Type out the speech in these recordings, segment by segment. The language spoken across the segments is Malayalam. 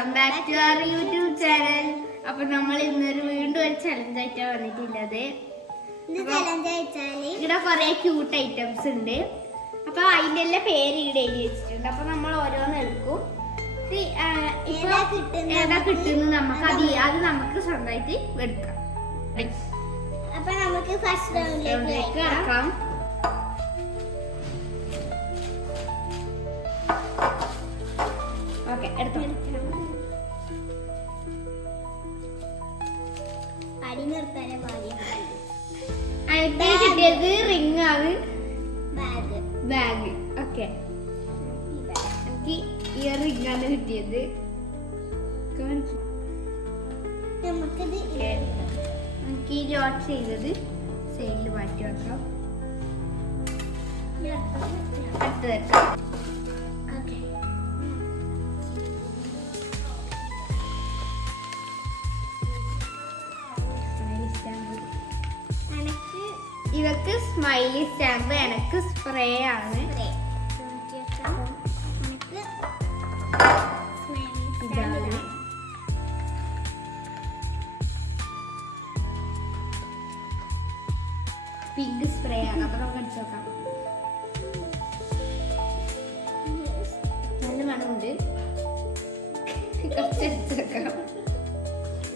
Welcome back to our YouTube channel. അപ്പൊ നമ്മൾ ഇന്നൊരു വീണ്ടും ഒരു ചലഞ്ച് ആയിട്ടാണ് വന്നിട്ടുള്ളത്. ഇവിടെ കുറെ ക്യൂട്ട് ഐറ്റംസ് ഉണ്ട്. അപ്പൊ അതിന്റെ എല്ലാം പേര് ഇവിടെ എഴുതി വെച്ചിട്ടുണ്ട്. അപ്പൊ നമ്മൾ ഓരോന്ന് എടുക്കും. ഏതാ കിട്ടുന്നത് നമുക്ക് അത് നമുക്ക് സ്വന്തമായിട്ട് എടുക്കാം. അപ്പൊ നമുക്ക് ഫസ്റ്റ് റൗണ്ടിലേക്ക് ഇറക്കാം. ഓക്കെ, എടുത്തോ. അടി നിർത്താനേ ഭാഗ്യം. കിട്ടിയത് റിംഗ് ആണ്. ബാഗ്. ഓക്കെ, എനിക്ക് ഈ റിംഗ് ആണ് കിട്ടിയത്. നമുക്കിത് എനിക്ക് ഈ ജോട്ട് ചെയ്തത് സൈഡിൽ മാറ്റി വെക്കാം. അടുത്ത് വെക്കാം. ഇവക്ക് സ്മൈലി സ്റ്റാമ്പ്, എനക്ക് സ്പ്രേ ആണ്. പിങ്ക് സ്പ്രേ ആണ്. അപ്പൊ നമുക്ക് അടിച്ചു നോക്കാം. നല്ല മണമുണ്ട്. കുറച്ച് അടിച്ചു നോക്കാം.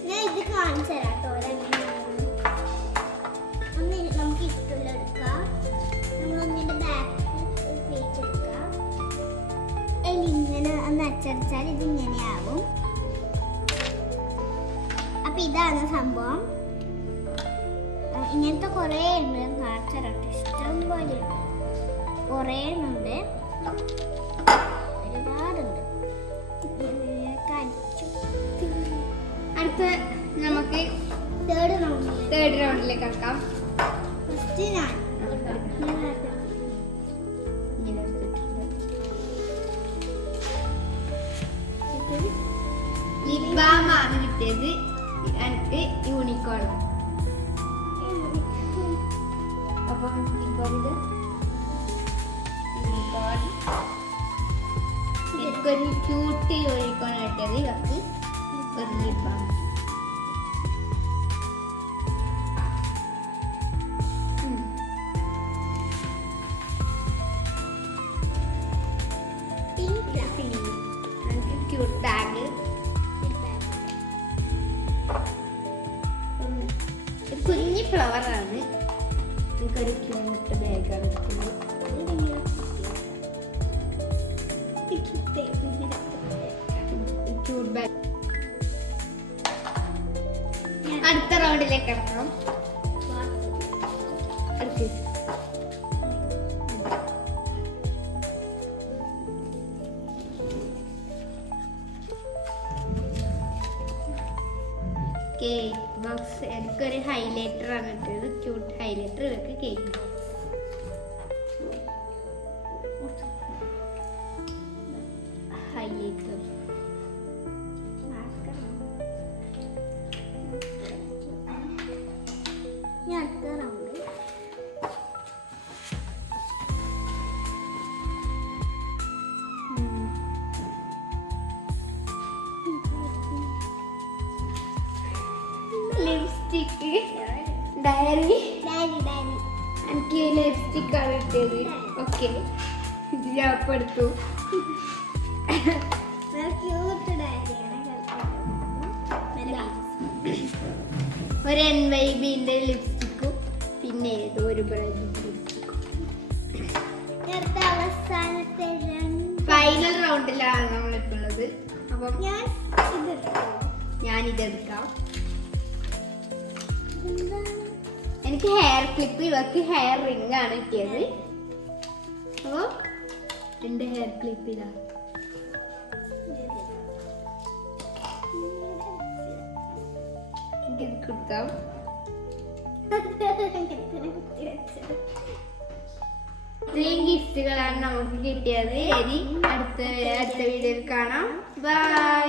ഞാൻ ഇത് കാണിച്ചു തരാം കേട്ടോ. നമുക്ക് ഇഷ്ടമുള്ള എടുക്കാം. നമ്മളൊന്നിന്റെ ബാക്ക് പേജ് എടുക്കാം. ഇങ്ങനെ ഒന്ന് അച്ചടിച്ചാൽ ഇതിങ്ങനെയാവും. അപ്പൊ ഇതാണ് സംഭവം. ഇങ്ങനത്തെ കുറേ ഉണ്ട്. കാണിച്ചു ഇഷ്ടം പോലെ ഉണ്ട്. കുറേ ഉണ്ട്, ഒരുപാടുണ്ട്. അടുത്ത നമുക്ക് തേർഡ് റൗണ്ടിലേക്ക് ആക്കാം. ഫസ്റ്റ് ഞാൻ ലിപ് ബാം ആണ് കിട്ടിയത്. എനിക്ക് യൂണിക്കോൺ. അപ്പൊ എനിക്കൊരു ക്യൂട്ട് യൂണിക്കോൺ കിട്ടിയത്. ഇവർക്ക് ഒരു ലിപ് ബാം. Cute bag. കുഞ്ഞി ഫ്ലവർ ആണ്. എനിക്കൊരു ക്യൂട്ട് ബാഗാണ്. Cute bag. അടുത്ത റൗണ്ടിലേക്ക് ഇറക്കാം. Cake box. എനിക്കൊരു ഹൈലൈറ്റർ ആണ് കിട്ടിയത്. Cute highlighter. ഇവർക്ക് cake box. Highlighter. Lipstick. Diary. എനിക്ക് ലിപ്സ്റ്റിക് ആണ് കിട്ടിയത്. ഓക്കെ, ഇത് ഞാൻ ഇപ്പൊ എടുത്തു. ഒരു NYBന്റെ ലിപ്സ്റ്റിക്കും പിന്നെ ഏതോ ഒരു ബ്രാൻഡിന്റെ ലിപ്സ്റ്റിക്കും. ഫൈനൽ റൗണ്ടിലാണ് നമ്മളിപ്പുള്ളത്. അപ്പം ഞാൻ ഇതെടുക്കാം. എനിക്ക് ഹെയർ ക്ലിപ്പ്, ഇവർക്ക് ഹെയർ റിംഗ് ആണ് കിട്ടിയത്. അപ്പൊ എന്റെ ഹെയർ ക്ലിപ്പ് ഇതാ. എനിക്കിത് കൊടുക്കാം. ഇത്രയും ഗിഫ്റ്റുകളാണ് നമുക്ക് കിട്ടിയത്. ഇനി അടുത്ത വീഡിയോയിൽ കാണാം. ബൈ.